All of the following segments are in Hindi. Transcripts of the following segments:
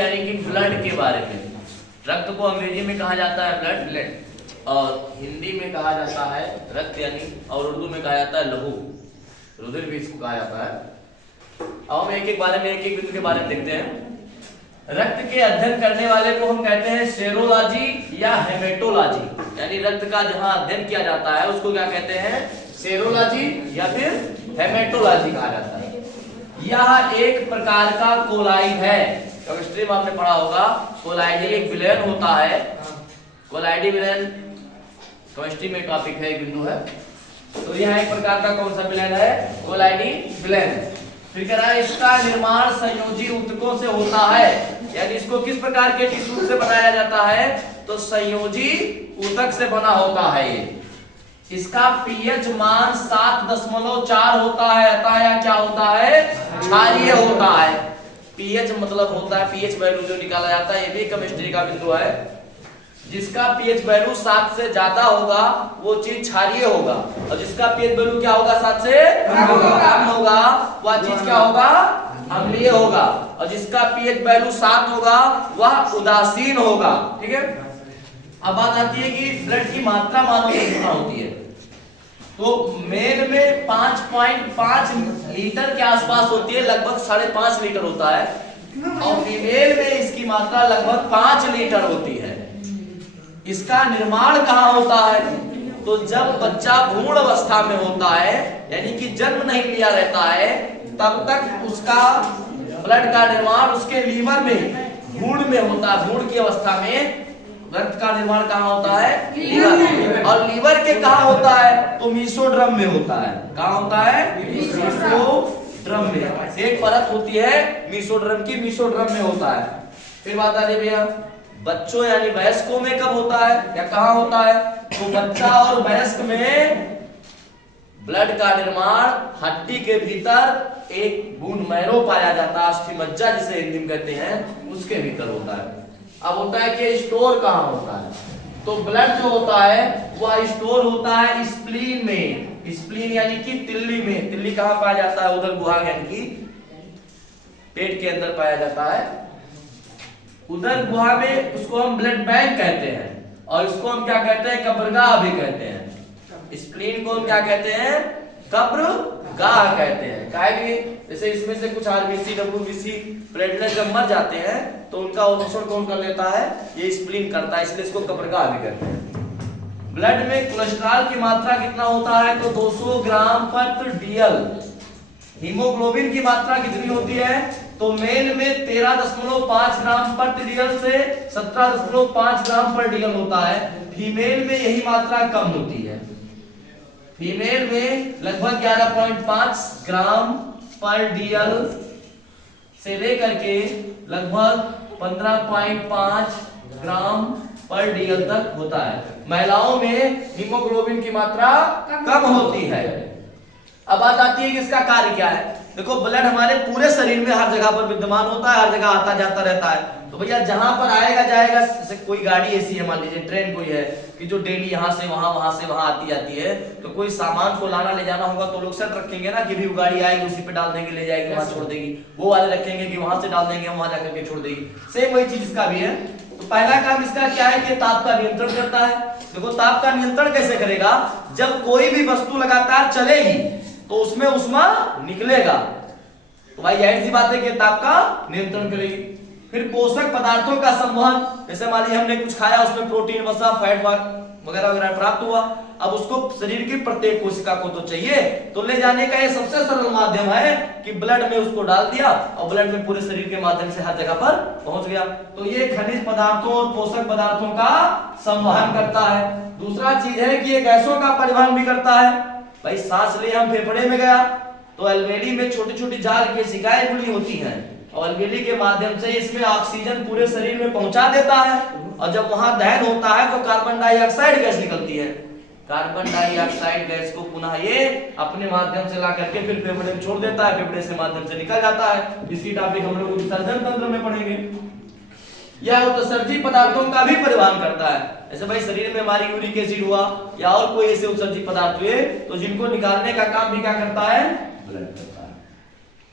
यानी कि ब्लड के बारे में। रक्त को अंग्रेजी में कहा जाता है ब्लड, और हिंदी में कहा जाता है रक्त यानी, और उर्दू में कहा जाता है लहू, रुधिर भी इसको कहा जाता है। अब हम एक एक बिंदु के बारे में देखते हैं। रक्त के अध्ययन करने वाले को हम कहते हैं सेरोलॉजी या हेमेटोलॉजी, यानी रक्त का जहां अध्ययन किया जाता है उसको क्या कहते हैं, सेरोलॉजी या फिर हेमेटोलॉजी कहा जाता है। यह एक प्रकार का कोलाइड है, केमिस्ट्री में आपने पढ़ा होगा, कोलाइडी एक विलयन होता है। कोलाइडी विलयन केमिस्ट्री में टॉपिक है, एक बिंदु है। तो यह एक प्रकार का कौन सा विलयन है, कोलाइडी विलयन। फिर कह रहा है इसका निर्माण संयोजी ऊतकों से होता है, यानी इसको किस प्रकार के टिश्यू से बनाया जाता है, तो संयोजी ऊतक से बना होता है ये। इसका पीएच मान 7.4 होता है, अतः यह क्या होता है, क्षारीय होता है। पीएच मतलब होता है पीएच वैल्यू जो निकाला जाता है, ये भी केमिस्ट्री का बिंदु है। जिसका पीएच वैल्यू 7 से ज्यादा होगा वो चीज क्षारीय होगा, और जिसका पीएच वैल्यू क्या होगा, 7 से कम होगा, वह चीज क्या होगा, अम्लीय होगा। और जिसका पीएच वैल्यू 7 होगा वह उदासीन होगा। ठीक है। अब बात आती है कि ब्लड की मात्रा मानव में कितना होती है। तो मेल में 5.5 लीटर के आसपास होती है, लगभग 5.5 लीटर होता है, और फीमेल में इसकी मात्रा लगभग 5 लीटर होती है। इसका निर्माण कहाँ होता है, तो जब बच्चा भ्रूण अवस्था में होता है, यानी कि जन्म नहीं लिया रहता है, तब तक उसका ब्लड का निर्माण उसके लीवर में, भ्रूण में होता है। भ्रूण की अवस्था में रक्त का निर्माण कहाँ होता है, लीवर। और लीवर के कहाँ होता है, तो मीसोड्रम में होता है। कहाँ होता है, मीसोड्रम में। एक परत होती है मीसोड्रम की, मीसोड्रम में होता है। फिर बात आ रही भैया बच्चों यानी वयस्कों में कब होता है या कहाँ होता है, तो बच्चा और वयस्क में ब्लड का निर्माण हड्डी के भीतर एक बूंद मैरो पाया जाता है, अस्थिमज्जा जिसे हिंदी में कहते हैं, उसके भीतर होता है। अब होता है कि स्टोर कहाँ होता है, तो ब्लड जो होता है वह स्टोर होता है स्प्लीन में। स्प्लीन यानी कि तिल्ली में। तिल्ली कहाँ पाया जाता है, उदर गुहा यानी कि पेट के अंदर पाया जाता है। उदर गुहा में उसको हम ब्लड बैंक कहते हैं, और इसको हम क्या कहते हैं, कब्रगाह भी कहते हैं। स्प्लीन को हम क्या कहते हैं, कब्रगाह कहते हैं। काहे जैसे इसमें से कुछ आरबीसी, डब्ल्यूबीसी प्लेटलेट जब मर जाते हैं तो उनका अवशोषण कौन कर लेता है, ये स्प्लीन करता है, इसलिए इसको कब्रगाह भी कहते हैं। ब्लड में कोलेस्ट्रॉल की मात्रा कितना होता है, तो 200 ग्राम पर डीएल। हीमोग्लोबिन की मात्रा कितनी होती है, तो मेल में 13.5 ग्राम पर डीएल से 17.5 ग्राम पर डीएल होता है। फीमेल में यही मात्रा कम होती है। फीमेल में लगभग 11.5 ग्राम पर डीएल से लेकर के लगभग 15.5 ग्राम पर डीएल तक होता है। महिलाओं में हीमोग्लोबिन की मात्रा कम होती है। अब बात आती है कि इसका कार्य क्या है। देखो ब्लड हमारे पूरे शरीर में हर जगह पर विद्यमान होता है, हर जगह आता जाता रहता है। तो भैया जहां पर आएगा जाएगा, जैसे कोई गाड़ी ऐसी है, मान लीजिए ट्रेन कोई है कि जो डेली यहाँ से वहां, वहां से वहां आती जाती है, तो कोई सामान को लाना ले जाना होगा तो लोग सेट रखेंगे ना कि भी वो गाड़ी आएगी उसी पे डाल देंगे, ले जाएगी वहां छोड़ देगी। वो वाले रखेंगे कि वहां से डाल देंगे वहां जाकर के छोड़ देगी। सेम वही चीज इसका भी है। तो पहला काम इसका क्या है कि ताप का नियंत्रण करता है। देखो ताप का नियंत्रण कैसे करेगा, जब कोई भी वस्तु लगातार चलेगी तो उसमें उष्मा निकलेगा, तो भाई जाहिर सी बात है कि ताप का नियंत्रण करेगी। फिर पोषक पदार्थों का संवहन, जैसे मान लीजिए हमने कुछ खाया, उसमें प्रोटीन, वसा, फैट वगैरह वगैरह प्राप्त हुआ। अब उसको शरीर की प्रत्येक कोशिका को तो चाहिए, तो ले जाने का ये सबसे सरल माध्यम है कि ब्लड में उसको डाल दिया और ब्लड में पूरे शरीर के माध्यम से हर जगह पर पहुंच गया। तो ये खनिज पदार्थों और पोषक पदार्थों का संवहन करता है। दूसरा चीज है कि ये गैसों का परिवहन भी करता है। भाई सांस ले हम फेफड़े में गया तो अलवेली में छोटी छोटी जाल की शिकाएं जुड़ी होती हैं, और अलवेली के माध्यम से इसमें ऑक्सीजन पूरे शरीर में पहुंचा देता है, और जब वहां दहन होता है तो कार्बन डाइऑक्साइड गैस निकलती है। कार्बन डाइऑक्साइड गैस को पुनः ये अपने माध्यम से ला करके फिर फेफड़े में छोड़ देता है, फेफड़े से माध्यम से निकल जाता है। इसी टॉपिक हम लोग विसर्जन तंत्र में पढ़ेंगे। यह उत्सर्जी पदार्थों का भी परिवहन करता है। ऐसे भाई शरीर में हमारी यूरिक एसिड हुआ या और कोई ऐसे उत्सर्जी पदार्थ हुए तो जिनको निकालने का काम भी क्या करता है, ब्लड करता है।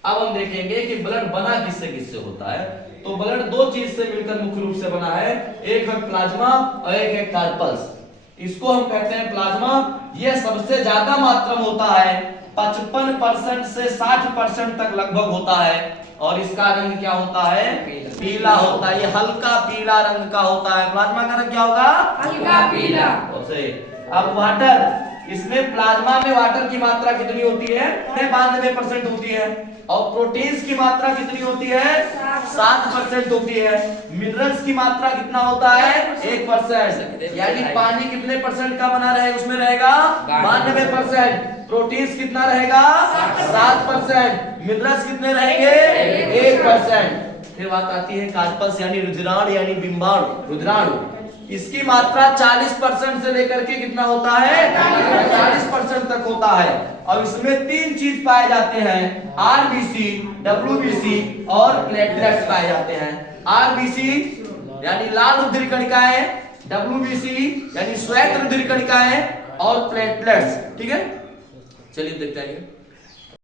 अब हम देखेंगे कि ब्लड बना किससे किससे होता है। तो ब्लड दो चीज से मिलकर मुख्य रूप से बना है, एक है प्लाज्मा और एक है कार्पल्स। इसको हम कहते हैं प्लाज्मा। यह सबसे ज्यादा मात्रा में होता है, 55% से 60% तक लगभग होता है। और इसका रंग क्या होता है? पीला होता है। ये हल्का पीला रंग का होता है। प्लाज्मा का रंग क्या होगा? हल्का पीला। अब वाटर, इसमें प्लाज्मा में वाटर की मात्रा कितनी होती है? 92% होती है। और प्रोटीन्स की मात्रा कितनी होती है? 7% होती है। मिनरल्स की मात्रा कितना होता है? 1%। यानी पानी कितने परसेंट का बना रहेगा? उसमें रहेगा 92%। प्रोटीन्स कितना रहेगा? 7%। मिनरल्स कितने रहेंगे? 1%। फिर बात आती है कार्पस यानी रुधिराणु यानी बिंबाणु, रुधिराणु। इसकी मात्रा 40% से लेकर के कितना होता है? 40% तक होता है। अब इसमें तीन चीज पाए जाते हैं, आरबीसी, डब्ल्यूबीसी और प्लेटलेट्स पाए जाते हैं। आरबीसी यानी लाल रुधिर कणिकाएं, डब्ल्यूबीसी यानी श्वेत रुधिर कणिकाएं और प्लेटलेट्स। ठीक है, चलिए देखते हैं।